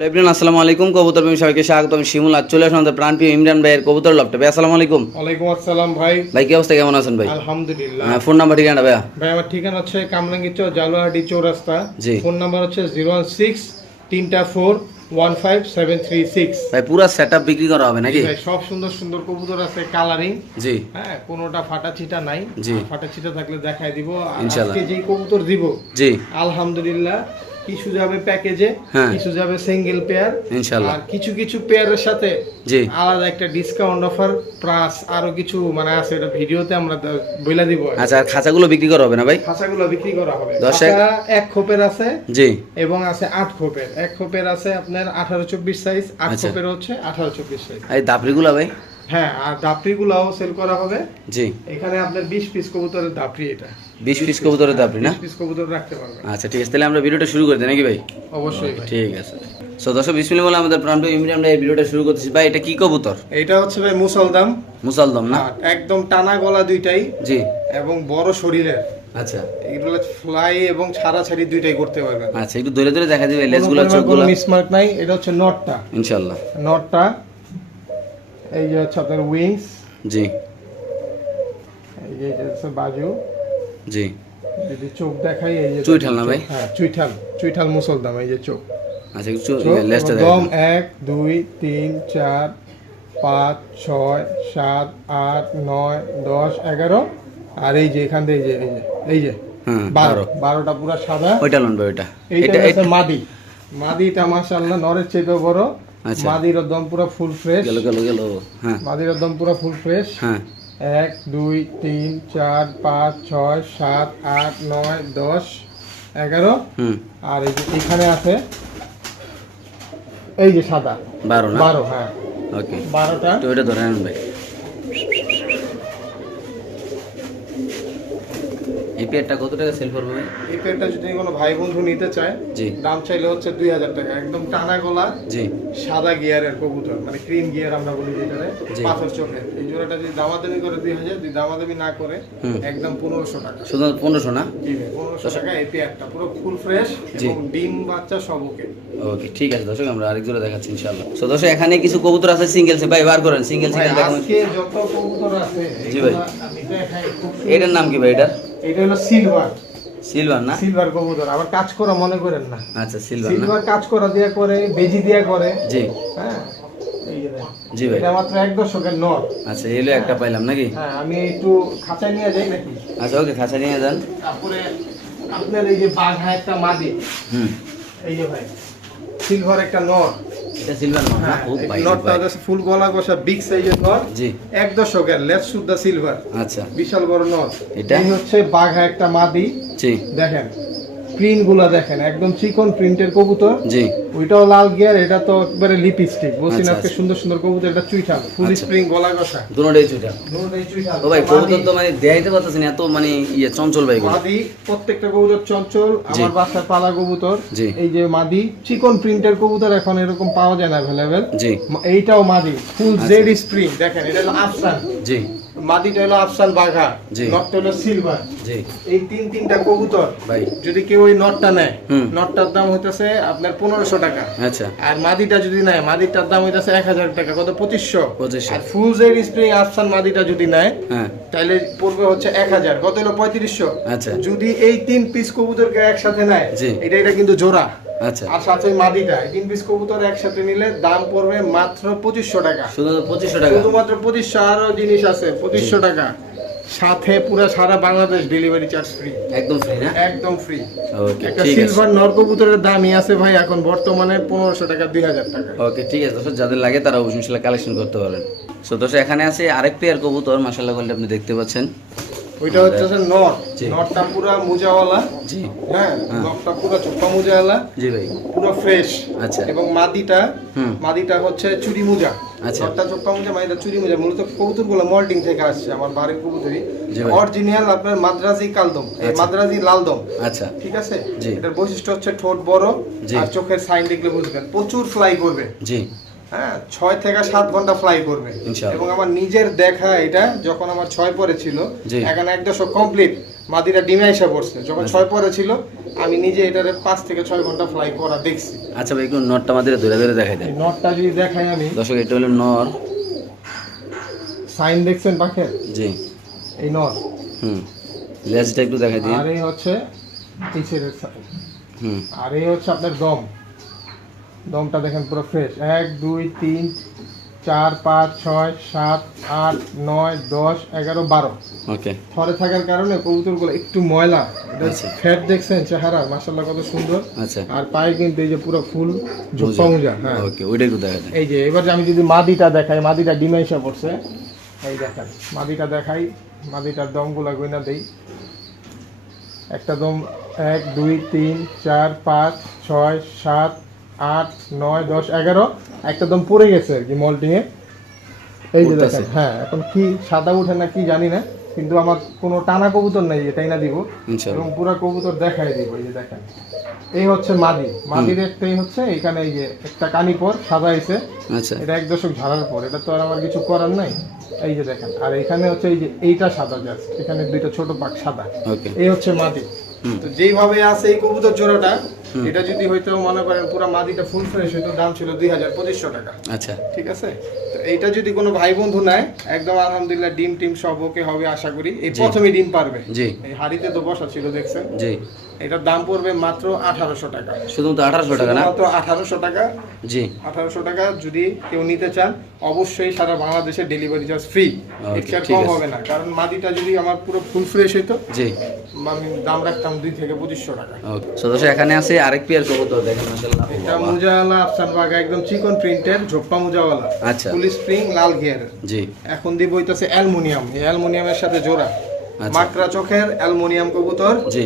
Everyone আসসালামু আলাইকুম। কবুতর প্রেমী সবাইকে স্বাগত আমি শিমুল আজ চলে আসলাম আমাদের প্রাণপ্রিয় ইমরান ভাইয়ের কবুতর লপটে ভাই আসসালামু আলাইকুম। ওয়ালাইকুম আসসালাম ভাই। ভাই কি অবস্থা? কেমন আছেন ভাই? আলহামদুলিল্লাহ। হ্যাঁ, ফোন নাম্বার ঠিকানা ভাইয়া? ভাই আমার ঠিকানা হচ্ছে কামরাঙ্গি চৌ জালুয়াহাটি চৌরাস্তা। জি। ফোন নাম্বার হচ্ছে জিরো ওয়ান সিক্স তিনটা four one five seven three six ভাই পুরো সেট আপ বিক্রি করা হবে নাকি? ভাই সব সুন্দর সুন্দর কবুতর আছে কালারিং জি। হ্যাঁ কোনোটা ফাটা ছিটা নাই। জি। ফাটা ছিটা থাকলে দেখাই দিব। আজকে যেই কবুতর দিব জি। আলহামদুলিল্লাহ। কিছু যাবে প্যাকেজে। কিছু যাবে সিঙ্গেল পেয়ার ইনশাল্লাহ। আর কিছু কিছু পেয়ারের সাথে জি। আলাদা একটা ডিসকাউন্ট অফার প্লাস আরও কিছু মানে আছে এটা ভিডিওতে আমরা বইলা দিব। আচ্ছা আর খাঁচাগুলো বিক্রি করা হবে না ভাই? খাঁচাগুলো বিক্রি করা হবে। দশ এক- এক খোপের আছে জি। এবং আছে আট খোপের। এক খোপের আছে আপনার আঠারো চব্বিশ সাইজ আট আচ্ছা। খোপের হচ্ছে আঠারো চব্বিশ সাইজ এই দাপড়িগুলো ভাই? হ্যাঁ আর দাপড়িগুলাও সেল করা হবে। জি। এখানে আপনার বিশ পিস কবুতরের দাপড়ি এটা। বিশ পিস কবুতরের দাপড়ি না? বিশ পিস কবুতর রাখতে পারবেন। আচ্ছা ঠিক আছে তাহলে আমরা ভিডিওটা শুরু করে দিই নাকি ভাই? অবশ্যই ভাই। ঠিক আছে। সো দর্শক বিসমিল্লাহ বলে আমাদের প্রাণপ্রিয় ইমরান ভাই এই ভিডিওটা শুরু করতেছি। ভাই এটা কি কবুতর? এটা হচ্ছে ভাই মুসলদাম। মুসালদম না? একদম টানা গলা দুইটাই। জি। এবং বড় শরীরের। আচ্ছা। এগুলো ফ্লাই এবং ছাড়াছাড়ি দুইটাই করতে পারবেন। আচ্ছা একটু ধরে ধরে দেখা দিবে লেজগুলো চোখগুলো। মিসমার্ক নাই এটা হচ্ছে নটটা। ইনশাল্লাহ নটটা এই যে হচ্ছে আপনার উইংস জি। এই যে এটা হচ্ছে বাজু। জি। যদি চোখ দেখাই এই যে চুইঠাল না ভাই? হ্যাঁ চুইঠাল চুইঠাল মুসলদাম এই যে চোখ। আচ্ছা চোখ লেজটা দম এক দুই তিন চার পাঁচ ছয় সাত আট নয় দশ এগারো। আর এই যে এখান থেকে এই যে এই যে হ্যাঁ বারো। বারো। বারোটা পুরা সাদা। ওইটা ভাই ওইটা। এটা মাদি। মাদিটা মাশাআল্লাহ নরের চেয়েও বড়। মাদির দম পুরো ফুল ফ্রেশ গেল গেল গেল। হ্যাঁ। মাদির দম পুরো ফুল ফ্রেশ হ্যাঁ। এক দুই তিন চার পাঁচ ছয় সাত আট নয় দশ এগারো। হুম। আর এই যে এখানে আছে এই যে সাদা। বারো না? বারো হ্যাঁ। ওকে। বারোটা। তো এটা ধরে আনুন ভাই এই পেয়ারটা কত টাকা সেল করবে এই পেয়ারটা যদি কোনো ভাই বন্ধু নিতে চায় জি। দাম চাইলে হচ্ছে দুই হাজার টাকা। একদম টানা গলা জি। সাদা গিয়ারের কবুতর মানে ক্রিম গিয়ার আমরা বলি যেটারে পাথর চোখের। এই জোড়াটা যদি দামাদামি করে দুই হাজার যদি দামাদামি না করে একদম পনেরোশো টাকা। শুধু পনেরোশো না? পনেরোশো টাকা এই পেয়ারটা পুরো ফুল ফ্রেশ জি। এবং ডিম বাচ্চা সব ওকে। ওকে ঠিক আছে দর্শক আমরা আরেক জোড়া দেখাচ্ছি ইনশাআল্লাহ। সো দর্শক এখানে কিছু কবুতর আছে সিঙ্গেল সে ভাই বার করেন সিঙ্গেল সিঙ্গেল দেখান। আজকে যত কবুতর আছে জি ভাই। এটার নাম কি ভাই এটার? এটা হলো সিলভার সিলভার না? সিলভার কবুতর আবার কাজ করা মনে করেন না। আচ্ছা সিলভার সিলভার কাজ করা দিয়া করে বেজি দিয়া করে। জি। হ্যাঁ। জি ভাই। এটা মাত্র এক দশকের নট। আচ্ছা এলো একটা পাইলাম নাকি? হ্যাঁ আমি একটু খাঁচায় নিয়ে যাই নাকি? আচ্ছা ওকে খাঁচা নিয়ে যান। তারপরে আপনার এই যে বাঘা একটা মাদি। হুম। এই যে ভাই সিলভার একটা নট। এটা সিলভার না ভাই নটটা ভাই। ফুল গলা কষা বিগ সাইজের নট জি। এক দশকের লেস সুদ্ধা সিলভার আচ্ছা। বিশাল বড় নট এটা? হচ্ছে বাঘা একটা মাদি। জি। দেখেন। প্রিন্টগুলা দেখেন একদম চিকন প্রিন্টের কবুতর। জি। ওইটাও লাল গিয়ার এটা তো একবারে লিপস্টিক আচ্ছা, আজকে আচ্ছা। সুন্দর সুন্দর কবুতর এটা চুইঠাল ফুল। স্প্রিং গলা কষা দুটোটাই চুইটা দুটোটাই চুইঠাল। ও ভাই কবুতর তো মানে দেখাইতে পারতেছেন এত মানে ইয়ে চঞ্চল ভাই মাদি প্রত্যেকটা কবুতর চঞ্চল। আমার বাসার পালা কবুতর এই যে মাদি চিকন প্রিন্টের কবুতর এখন এরকম পাওয়া যায় না অ্যাভেলেবেল জি। এইটাও মাদি ফুল। জেড স্প্রিং দেখেন এটা আফসান। জি। মাদিটা হলো আফসান বাঘা নটটা হলো সিলভার। এই তিন তিনটা কবুতর যদি কেউ ওই নটটা নেয় নটটার দাম হইতেছে আপনার পনেরোশো টাকা। আচ্ছা। আর মাদিটা যদি নেয় মাদিটার দাম হইতেছে এক হাজার টাকা কত? পঁচিশশো। আর ফুল জেড স্প্রিং আফসান মাদিটা যদি নেয় হ্যাঁ। তাহলে পড়বে হচ্ছে এক হাজার কত হলো? পঁয়ত্রিশশো। আচ্ছা। যদি এই তিন পিস কবুতরকে একসাথে নেয়। এটা এটা কিন্তু জোড়া। আচ্ছা। আর সাথে মাদিটা তিন পিস কবুতর একসাথে নিলে দাম পড়বে মাত্র পঁচিশশো টাকা। শুধু পঁচিশশো টাকা? শুধুমাত্র পঁচিশশো আরও জিনিস আছে পঁচিশশো টাকা। সাথে পুরো সারা বাংলাদেশ ডেলিভারি চার্জ ফ্রি একদম ফ্রি না? একদম ফ্রি ওকে একটা সিলভার নরকবুতরের দামই আছে ভাই এখন বর্তমানে পনেরোশো টাকা দুই হাজার টাকা। ওকে ঠিক আছে। দর্শক যাদের লাগে তারা অবশ্যই কালেকশন করতে পারেন সো দর্শক এখানে আছে আরেক পেয়ার কবুতর মাসাল্লাহ বললে আপনি দেখতে পাচ্ছেন। ওইটা হচ্ছে জি। পুরো মুজাওয়ালা। জি। হ্যাঁ হ্যাঁ। পুরো ছোট্টা মুজাওয়ালা জি ভাই। পুরো ফ্রেশ। আচ্ছা। এবং মাদিটা মাদিটা হচ্ছে চুরি মুজা। আচ্ছা। ছোট্টা মুজা মাদিটা চুরি মুজা। মূলত কবুতরগুলো মল্টিং থেকে আসছে আমার বাড়ির কবুতরই। অরিজিনাল আপনার মাদ্রাজি কালদম। এই আচ্ছা। মাদ্রাজি লালদম। আচ্ছা। ঠিক আছে? এটার বৈশিষ্ট্য হচ্ছে ঠোঁট বড়। আর চোখের সাইন দেখলে বুঝবেন। প্রচুর ফ্লাই করবে। জি। হ্যাঁ ছয় থেকে সাত ঘণ্টা ফ্লাই করবে। এবং আমার নিজের দেখা এটা যখন আমার ছয় পরে ছিল। এখন এক দশক কমপ্লিট মাদিরা ডিমে এসে পড়ছে যখন। ছয় পরে ছিল আমি নিজে এটারে পাঁচ থেকে ছয় ঘণ্টা ফ্লাই করা দেখছি। আচ্ছা ভাই একটু নটটা আমাদের ধরে ধরে দেখাই দেন। এই নটটা যদি দেখাই আমি। দর্শক এটা হলো নর। সাইন দেখছেন পাখের? জি। এই নর। হুম লেজটা একটু দেখাই দিন আর এই হচ্ছে পিছের সাইন হুম। আর এই হচ্ছে আপনার দম দমটা দেখেন পুরো ফ্রেশ এক দুই তিন চার পাঁচ ছয় সাত আট নয় দশ এগারো বারো। ওকে থরে থাকার কারণে কবুতরগুলো একটু ময়লা। আচ্ছা। ফ্যাট দেখছেন চেহারা মাসাল্লাহ কত সুন্দর। আচ্ছা। আর পায়ে কিন্তু এই যে পুরো ফুল ঝোপা মোজা হ্যাঁ। ওকে ওইটা একটু দেখাই এই যে এবার আমি যদি মাদিটা দেখাই মাদিটা ডিমেনশা পড়ছে এই দেখেন মাদিটা দেখাই মাদিটার দম দমগুলা গইনা দেই। একটা দম এক দুই তিন চার পাঁচ ছয় সাত আট নয় দশ এগারো। একটা দম পড়ে গেছে আর কি মল্টিংয়ে এই যে দেখেন হ্যাঁ এখন কি সাদা উঠে না কি জানি না কিন্তু আমার কোনো টানা কবুতর নাই এটাই না দিব। এবং পুরো কবুতর দেখাই দিব এই যে দেখেন। এই হচ্ছে মাদি। মাদির একটাই হচ্ছে এখানে এই যে একটা কানি পর সাদা এসে আচ্ছা। এটা এক দশক ঝাড়ার পর এটা তো আর আমার কিছু করার নাই। এই যে দেখেন আর এখানে হচ্ছে এই যে এইটা সাদা জাস্ট এখানে দুইটা ছোট পাক সাদা। এই হচ্ছে মাদি। তো যেইভাবে আছে এই কবুতর জোড়াটা এটা যদি হয়তো মনে করেন পুরো মাদিটা ফুল ফ্রেশ হইতো দাম ছিল দুই হাজার পঁচিশশো টাকা। আচ্ছা। ঠিক আছে? তো এইটা যদি কোনো ভাই বন্ধু নেয় একদম আলহামদুলিল্লাহ ডিম টিম সব ওকে হবে আশা করি। এই। প্রথমে ডিম পারবে। জি। এই হাড়িতে তো বসা ছিল দেখছেন। জি। এটার দাম পড়বে মাত্র আঠারোশো টাকা। শুধুমাত্র আঠারোশো টাকা না? মাত্র আঠারোশো টাকা। জি। আঠারোশো টাকা যদি কেউ নিতে চান অবশ্যই সারা বাংলাদেশে ডেলিভারি চার্জ ফ্রি এর কম হবে না কারণ মাদিটা যদি আমার পুরো ফুল ফ্রেশ হইতো জি। আমি দাম রাখতাম দুই থেকে পঁচিশশো টাকা। সদস্য এখানে আছে আরেক পেয়ার কবুতর দেখেন এটা মুজাওয়ালা আফসান বাগা একদম চিকন প্রিন্টের ঝোপ্পা মুজাওয়ালা। আচ্ছা। ফুল স্প্রিং লাল ঘিয়ারের জি। এখন দিব হইতাছে অ্যালুমিনিয়াম। এই অ্যালুমিনিয়ামের সাথে জোড়া। আচ্ছা। মাকড়া চোখের অ্যালুমিনিয়াম কবুতর। জি।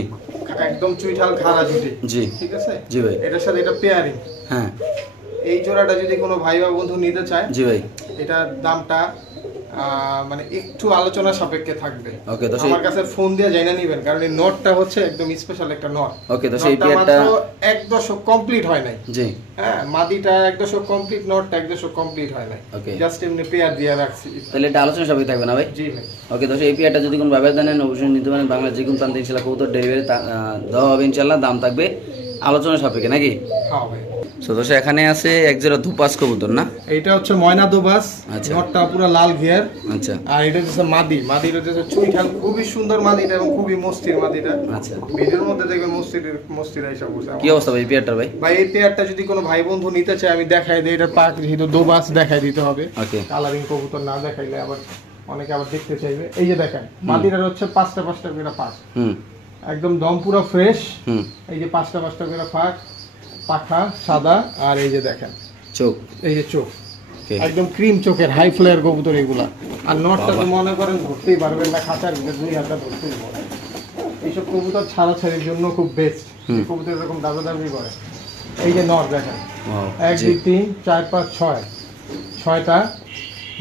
একদম চুইঠাল খাড়া জুটি জি। ঠিক আছে? জি ভাই। এটার সাথে এটা পেয়ারিং হ্যাঁ। এই জোড়াটা যদি কোনো ভাই বা বন্ধু নিতে চায় জি ভাই। এটার দামটা মানে একটু আলোচনা সাপেক্ষে থাকবে। ওকে তো আমার কাছে ফোন দিয়ে জানা নিবেন কারণ এই নোটটা হচ্ছে একদম স্পেশাল একটা নোট। ওকে তো সেই পেয়ারটা এক দশক কমপ্লিট হয় নাই। জি। হ্যাঁ মাদিটা এক দশক কমপ্লিট নোটটা এক দশক কমপ্লিট হয় নাই। ওকে জাস্ট এমনি পেয়ার দিয়ে রাখছি। তাহলে এটা আলোচনা সবই থাকবে না ভাই? জি ভাই। ওকে তো এই পেয়ারটা যদি কোনো ব্যবহার দেন অবশ্যই নিতে পারেন। বাংলা যে কোনো প্রান্তে ইনশাল্লাহ কবুতর ডেলিভারি দেওয়া হবে ইনশাল্লাহ দাম থাকবে আলোচনা সাপেক্ষে নাকি? হ্যাঁ ভাই। সদস্য এখানে আছে এক জোড়া দুপাস কবুতর না? এইটা হচ্ছে ময়না দোবাস আচ্ছা। নোটটা পুরো লাল ঘিয়ার। আচ্ছা। আর এটা হচ্ছে মাদি মাদির হচ্ছে চুইঠাল খুবই সুন্দর মাদিটা এবং খুবই মস্তির মাদিটা। আচ্ছা। ভিডিওর মধ্যে দেখবেন মস্তির মস্তিরা কি অবস্থা ভাই পেয়ারটার ভাই? ভাই এই পেয়ারটা যদি কোনো ভাই বন্ধু নিতে চায় আমি দেখাই দিই। এটা পাক যেহেতু দেখাই দিতে হবে। ওকে। কালারিং কবুতর না দেখাইলে আবার অনেকে আবার দেখতে চাইবে। এই যে দেখেন মাদিরার হচ্ছে পাঁচটা পাঁচটা করে পাক হুম। একদম দম পুরো ফ্রেশ হুম। এই যে পাঁচটা পাঁচটা করে পাক পাখা সাদা আর এই যে দেখেন। চোখ। এই যে চোখ। একদম ক্রিম চোখের হাই ফ্লেয়ার কবুতর এগুলা। আর নটটা তো মনে করেন ধরতেই পারবেন না খাঁচার দুই হাতটা ধরতেই পারবেন। এইসব কবুতর ছাড়া ছাড়ির জন্য খুব বেস্ট। কবুতর এরকম দাবি করে। এই যে নট দেখেন। এক দুই তিন চার পাঁচ ছয়। ছয়টা।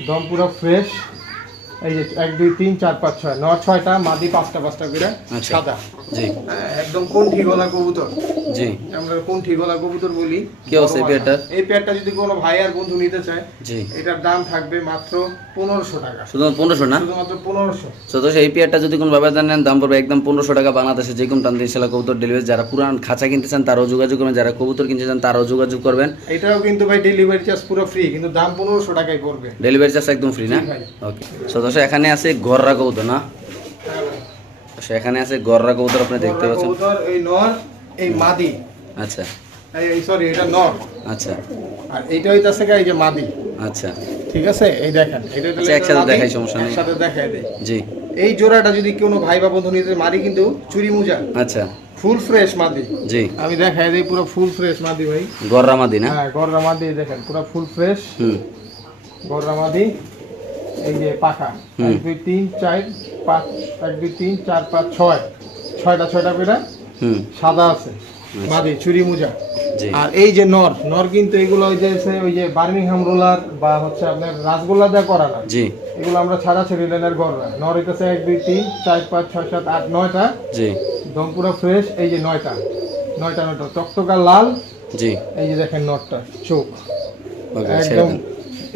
দম পুরো ফ্রেশ এই যে এক দুই তিন চার পাঁচ ছয় নট ছয়টা মাদি পাঁচটা পাঁচটা করে আচ্ছা। সাদা। জি। একদম কোনঠি গলা কবুতর? জি। আমরা কোনঠি গলা কবুতর বলি? কি এই পেয়ারটার? এই পেয়ারটা যদি কোনো ভাই আর বন্ধু নিতে চায় জি। এটার দাম থাকবে মাত্র পনেরোশো টাকা। শুধুমাত্র পনেরোশো না? শুধুমাত্র পনেরোশো। সদস্য এই পেয়ারটা যদি কোনো নেন দাম পড়বে একদম পনেরোশো টাকা বাংলাদেশে যে কোনো ইনশাল্লাহ কবুতর ডেলিভারি যারা পুরান খাঁচা কিনতে চান তারাও যোগাযোগ করবেন যারা কবুতর কিনতে চান তারাও যোগাযোগ করবেন। এটাও কিন্তু ভাই ডেলিভারি চার্জ পুরো ফ্রি কিন্তু দাম পনেরোশো টাকায় পড়বে। ডেলিভারি চার্জ একদম ফ্রি না? ওকে সদস্য এখানে আছে গররা কবুতর না? এখানে আছে গররা কবুতর আপনি দেখতে পাচ্ছেন। এই নর এই মাদি। আচ্ছা। এই সরি এটা নর। আচ্ছা। আর এইটা হইতাছে এই যে মাদি। আচ্ছা। ঠিক আছে? এই দেখেন এটা আচ্ছা, একসাথে দেখাই, সমস্যা নেই। একসাথে দেখাই দেই। জি। এই জোড়াটা যদি কোনো ভাই বা বন্ধু নিতে মাদি কিন্তু চুরি মুজা। আচ্ছা। ফুল ফ্রেশ মাদি। জি। আমি দেখাই দিই পুরো ফুল ফ্রেশ মাদি ভাই। গররা মাদি না? হ্যাঁ গররা মাদি দেখেন পুরো ফুল ফ্রেশ। হুম। গররা মাদি। এই যে পাখা এক দুই তিন চার পাঁচ এক দুই তিন চার পাঁচ ছয়। ছয়টা ছয়টা করে সাদা আছে মাদি চুরি মুজা। আর এই যে নর নর কিন্তু এগুলো ওই যে ওই যে বার্মিংহাম রোলার বা হচ্ছে আপনার রাসগোল্লা দেওয়া করা না। এগুলো আমরা ছাড়া ছেড়ে লেনের গররা নর হইতেছে এক দুই তিন চার পাঁচ ছয় সাত আট নয়টা। দম পুরো ফ্রেশ এই যে নয়টা। নয়টা নয়টা। টকটকা লাল। জি। এই যে দেখেন নটটা চোখ। একদম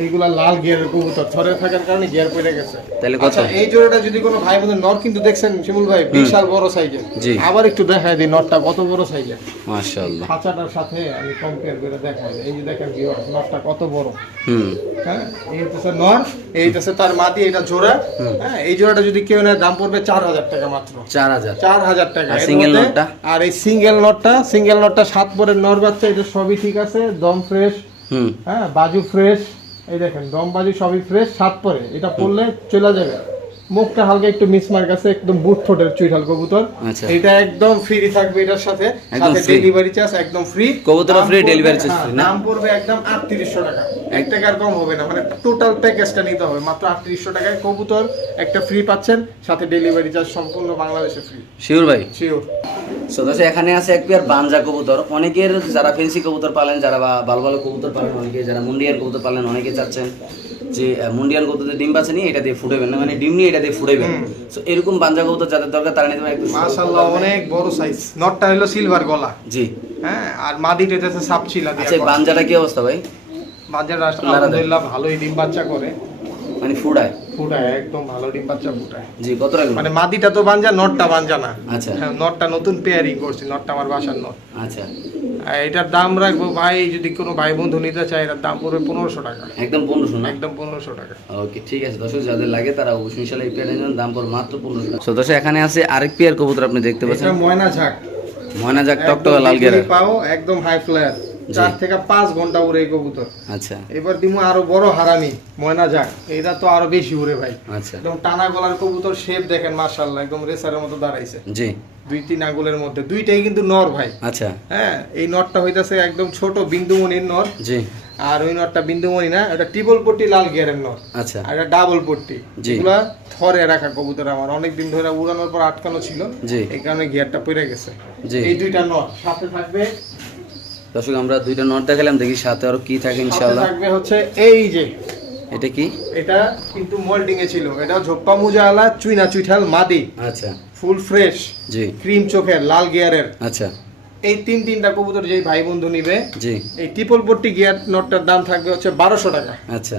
এইগুলা লাল গিয়ারের কবুতর থরে থাকার কারণে গিয়ার পড়ে গেছে। তাহলে কত? আচ্ছা এই জোড়াটা যদি কোনো ভাই বোনের নর কিন্তু দেখছেন শিমুল ভাই বিশাল বড় সাইজের। আবার একটু দেখায় দিই কত বড় সাইজের। মাশাআল্লাহ। খাঁচাটার সাথে আমি কম্পেয়ার করে দেখাই এই যে দেখেন নরটা কত বড়। হুম। হ্যাঁ? এই হচ্ছে নর এই হচ্ছে তার মাটি এটা জোড়া। হ্যাঁ এই জোড়াটা যদি কেউ নেয় দাম পড়বে চার হাজার টাকা মাত্র। চার হাজার। চার হাজার টাকা। আর এর নটটা? আর এই সিঙ্গেল নটটা সিঙ্গেল নটটা সাত পরের নর বাচ্চা এটা সবই ঠিক আছে দম ফ্রেশ হুম। হ্যাঁ বাজু ফ্রেশ এই দেখেন দম বাজু সবই ফ্রেশ সাত পরে। এটা পড়লে চলে যাবে। মুখটা হালকা একটু মিসমার্ক আছে একদম বুট ঠোঁটের চুইঠাল কবুতর। আচ্ছা। এটা একদম ফ্রি থাকবে এটার সাথে। সাথে ডেলিভারি চার্জ একদম ফ্রি কবুতরও free, delivery charge free, না? দাম পড়বে একদম 3800 টাকা। এক টাকার কম হবে না মানে টোটাল প্যাকেজটা নিতে হবে। মাত্র 3800 টাকায় কবুতর একটা ফ্রি পাচ্ছেন সাথে ডেলিভারি চার্জ সম্পূর্ণ বাংলাদেশে ফ্রি শিওর ভাই? শিওর সদস্য এখানে আছে এক পেয়ার বানজা কবুতর। অনেকের যারা ফেন্সি কবুতর পালেন যারা বা ভালো ভালো কবুতর পালেন অনেকে যারা মুন্ডিয়ান কবুতর পালেন অনেকে চাচ্ছেন যে মুন্ডিয়ান কবুতর ডিম বাছে নিয়ে এটা দিয়ে ফুটাবেন না মানে ডিম নিয়ে এটা দিয়ে ফুটাবেন। তো এরকম বানজা কবুতর যাদের দরকার তারা নিতে পারে মাশাআল্লাহ অনেক বড় সাইজ নটটা হলো সিলভার গলা। জি। হ্যাঁ আর মাদিটা হচ্ছে সাপচিলা দিয়ে আচ্ছা এই বানজাটা কি অবস্থা ভাই? বাজার আলহামদুলিল্লাহ ভালোই ডিম বাচ্চা করে। মানে ফুটায়। ফুটায় একদম ভালো ডিম বাচ্চা ফুটায় জি কত রাখবেন? মানে মাদিটা তো বাঞ্জা নটটা বাঞ্জা না। আচ্ছা। হ্যাঁ নটটা নতুন পেয়ারিং করছি নটটা আমার বাসার নট। আচ্ছা। এটার দাম রাখব ভাই যদি কোনো ভাই বন্ধু নিতে চায় এটার দাম পড়বে পনেরোশো টাকা। একদম পনেরোশো না? একদম পনেরোশো টাকা। ওকে ঠিক আছে। দর্শক যাদের লাগে তারা অবশ্যই ইনশাল্লাহ এই পেয়ারের জন্য দাম পড়বে মাত্র পনেরোশো টাকা। দর্শক এখানে আছে আরেক পেয়ার কবুতর আপনি দেখতে পাচ্ছেন। ময়না ঝাক। ময়না একদম টকটকা লাল গেরা পাও একদম হাই ফ্লায়ার চার থেকে পাঁচ ঘণ্টা উড়ে কবুতর। আচ্ছা। এবার দিমু আরও বড় হারামি ময়না ঝাক এটা তো আরও বেশি উড়ে ভাই। আচ্ছা। একদম টানা গলার কবুতর শেপ দেখেন মাশাআল্লাহ একদম রেসারের মতো দাঁড়াইছে। জি। দুই তিন আঙ্গুলের মধ্যে। দুইটাই কিন্তু নর ভাই। আচ্ছা। হ্যাঁ এই নটটা হইতাছে একদম ছোট বিন্দুমণির নর। জি। আর ওই নটটা বিন্দুমণি না এটা টিবল পট্টি লাল গিয়ারের নর। আচ্ছা। আর এটা ডাবল পট্টি। জি। এগুলা থরে রাখা কবুতর আমার। অনেক দিন ধরে উড়ানোর পর আটকানো ছিল। এই কারণে গিয়ারটা পড়ে গেছে। এই দুইটা নট সাথে থাকবে দর্শক আমরা দুইটা নট দেখালাম দেখি সাথে আরও কি থাকে ইনশাআল্লাহ। থাকবে হচ্ছে এই যে এটা কি? এটা কিন্তু মোল্ডিং এ ছিল। এটা ঝোপ্পা মুজালা চুইনা চুইঠাল মাদি। আচ্ছা। ফুল ফ্রেশ জি। ক্রিম চোখের লাল গিয়ারের আচ্ছা। এই তিন তিনটা কবুতর যে ভাই বন্ধু নিবে জি। এই টিপল পট্টি গিয়ার নটটার দাম থাকবে হচ্ছে বারোশো টাকা। আচ্ছা।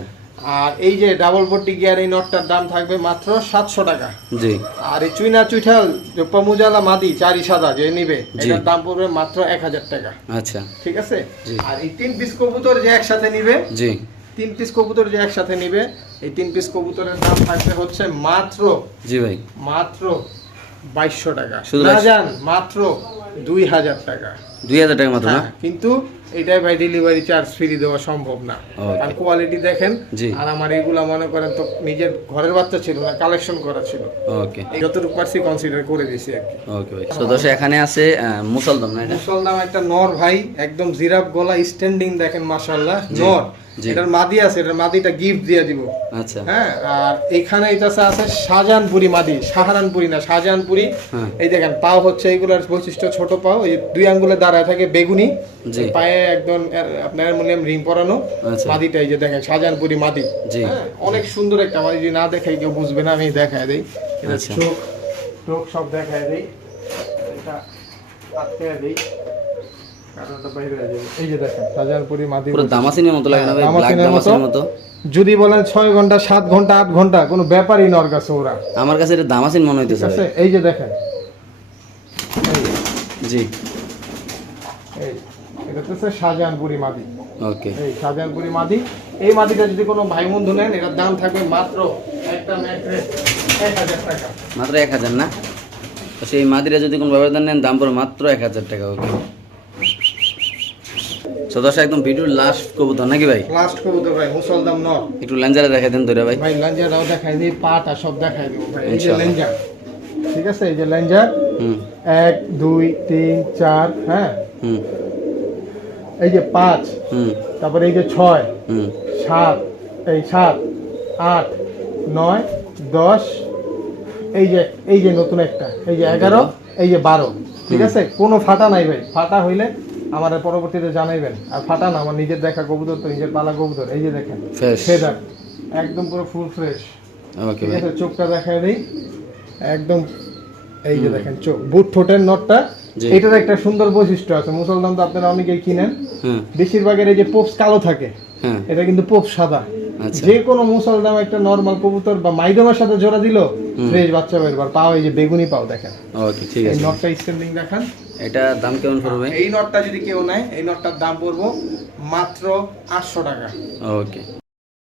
আর এই যে ডাবল পট্টি গিয়ার এই নটটার দাম থাকবে মাত্র সাতশো টাকা। জি। আর এই চুইনা চুইঠাল জোপ্পা মুজালা মাদি চারি সাদা যে নিবে এটার দাম পড়বে মাত্র এক হাজার টাকা। আচ্ছা। ঠিক আছে? আর এই তিন পিস কবুতর যে একসাথে নিবে জি। তিন পিস কবুতর যে একসাথে নিবে এই তিন পিস কবুতরের দাম থাকবে হচ্ছে মাত্র জি ভাই। মাত্র বাইশশো টাকা। শুধু না যান মাত্র দুই হাজার টাকা। দুই হাজার টাকা মাত্র না? হ্যাঁ, কিন্তু এটাই ভাই ডেলিভারি চার্জ ফ্রি দেওয়া সম্ভব না. কারণ কোয়ালিটি দেখেন। আর আমার এগুলা মনে করেন তো নিজের ঘরের বাচ্চা ছিল না কালেকশন করা ছিল। ওকে যতটুকু পারছি কনসিডার করে দিয়েছি আর কি। ওকে ভাই তো দর্শক এখানে আছে মুসলদম না এটা? মুসলদাম একটা নর ভাই একদম জিরাফ গলা স্ট্যান্ডিং দেখেন মাশাআল্লাহ নর। এটার মাদি আছে এটার মাদিটা গিফট দিয়ে দিব আচ্ছা হ্যাঁ আর এখানে এটা আছে শাহজাহানপুরি মাদি সাহারানপুরি না শাহজাহানপুরি হ্যাঁ। এই দেখেন পাও হচ্ছে এগুলোর বৈশিষ্ট্য ছোট পাও এই দুই আঙ্গুলে দাঁড়ায় থাকে বেগুনি জি। পায়ে একদম আপনার মনে রিং পরানো আচ্ছা। মাদিটা এই যে দেখেন শাহজাহানপুরি মাদি জি। হ্যাঁ, অনেক সুন্দর একটা মাদি যদি না দেখে কেউ বুঝবে না আমি দেখায় দেই আচ্ছা। চোখ চোখ সব দেখায় দেই এটা আটকে দেই কারণটা বাইরে হয়ে যাবে এই যে দেখেন শাহজাহানপুরি মাদি পুরো দামাসিনের মতো লাগে না ভাই? ব্ল্যাক দামাসিনের মতো। যদি বলেন ঘণ্টা ঘণ্টা ঘণ্টা কোনো ব্যাপারই কাছে ওরা। আমার কাছে এটা দামাসিন মনে হইতেছে ভাই। এই যে দেখেন। জি। এই এটা হচ্ছে শাহজাহানপুরি মাদি ওকে। এই শাহজাহানপুরি মাদি এই মাদিটা যদি কোনো ভাই বন্ধু নেন এটার দাম থাকবে মাত্র একটা ম্যাট্রেস এক হাজার টাকা। মাত্র না? তো সেই মাদিরা যদি কোনো ব্যবধান নেন দাম পড়ে মাত্র এক হাজার টাকা ওকে। দর্শক একদম ভিডিওর লাস্ট কবুতর নাকি ভাই? লাস্ট কবুতর ভাই নর। একটু ল্যাঞ্জারে দেখাই দেন ভাই। ভাই দেখাই দিই পাটা সব দেখাই দেবো ভাই এই যে লেঞ্জার ঠিক আছে? এই যে লেঞ্জার হুম। এক দুই তিন চার হ্যাঁ? হুম। এই যে পাঁচ হুম। তারপরে এই যে ছয় হুম। সাত এই সাত আট নয় দশ এই যে এই যে নতুন একটা এই যে এগারো এই যে বারো ঠিক আছে? কোনো ফাটা নাই ভাই ফাটা হইলে আমার পরবর্তীতে জানাইবেন। আর ফাটান আমার নিজের দেখা কবুতর তো নিজের পালা কবুতর এই যে দেখেন। ফেদার একদম পুরো ফুল ফ্রেশ ওকে ভাই। চোখটা দেখাই দিই। একদম এই যে দেখেন চোখ বুট ঠোঁটের নটটা। এটার একটা সুন্দর বৈশিষ্ট্য আছে। মুসলমান তো আপনারা অনেকেই কিনেন। বেশিরভাগের এই যে পোপস কালো থাকে এটা কিন্তু পোপ সাদা। আচ্ছা। যে কোনো মুসলদাম একটা নর্মাল কবুতর বা মাইডমের সাথে জোড়া দিল ফ্রেশ বাচ্চা বেরবার পাও এই যে বেগুনি পাও দেখেন। ওকে ঠিক এই আছে। নটটা স্ট্যান্ডিং দেখান। এটা দাম কেমন পড়বে? এই নটটা যদি কেউ নেয় এই নটটার দাম পড়ব মাত্র আটশো টাকা। ওকে।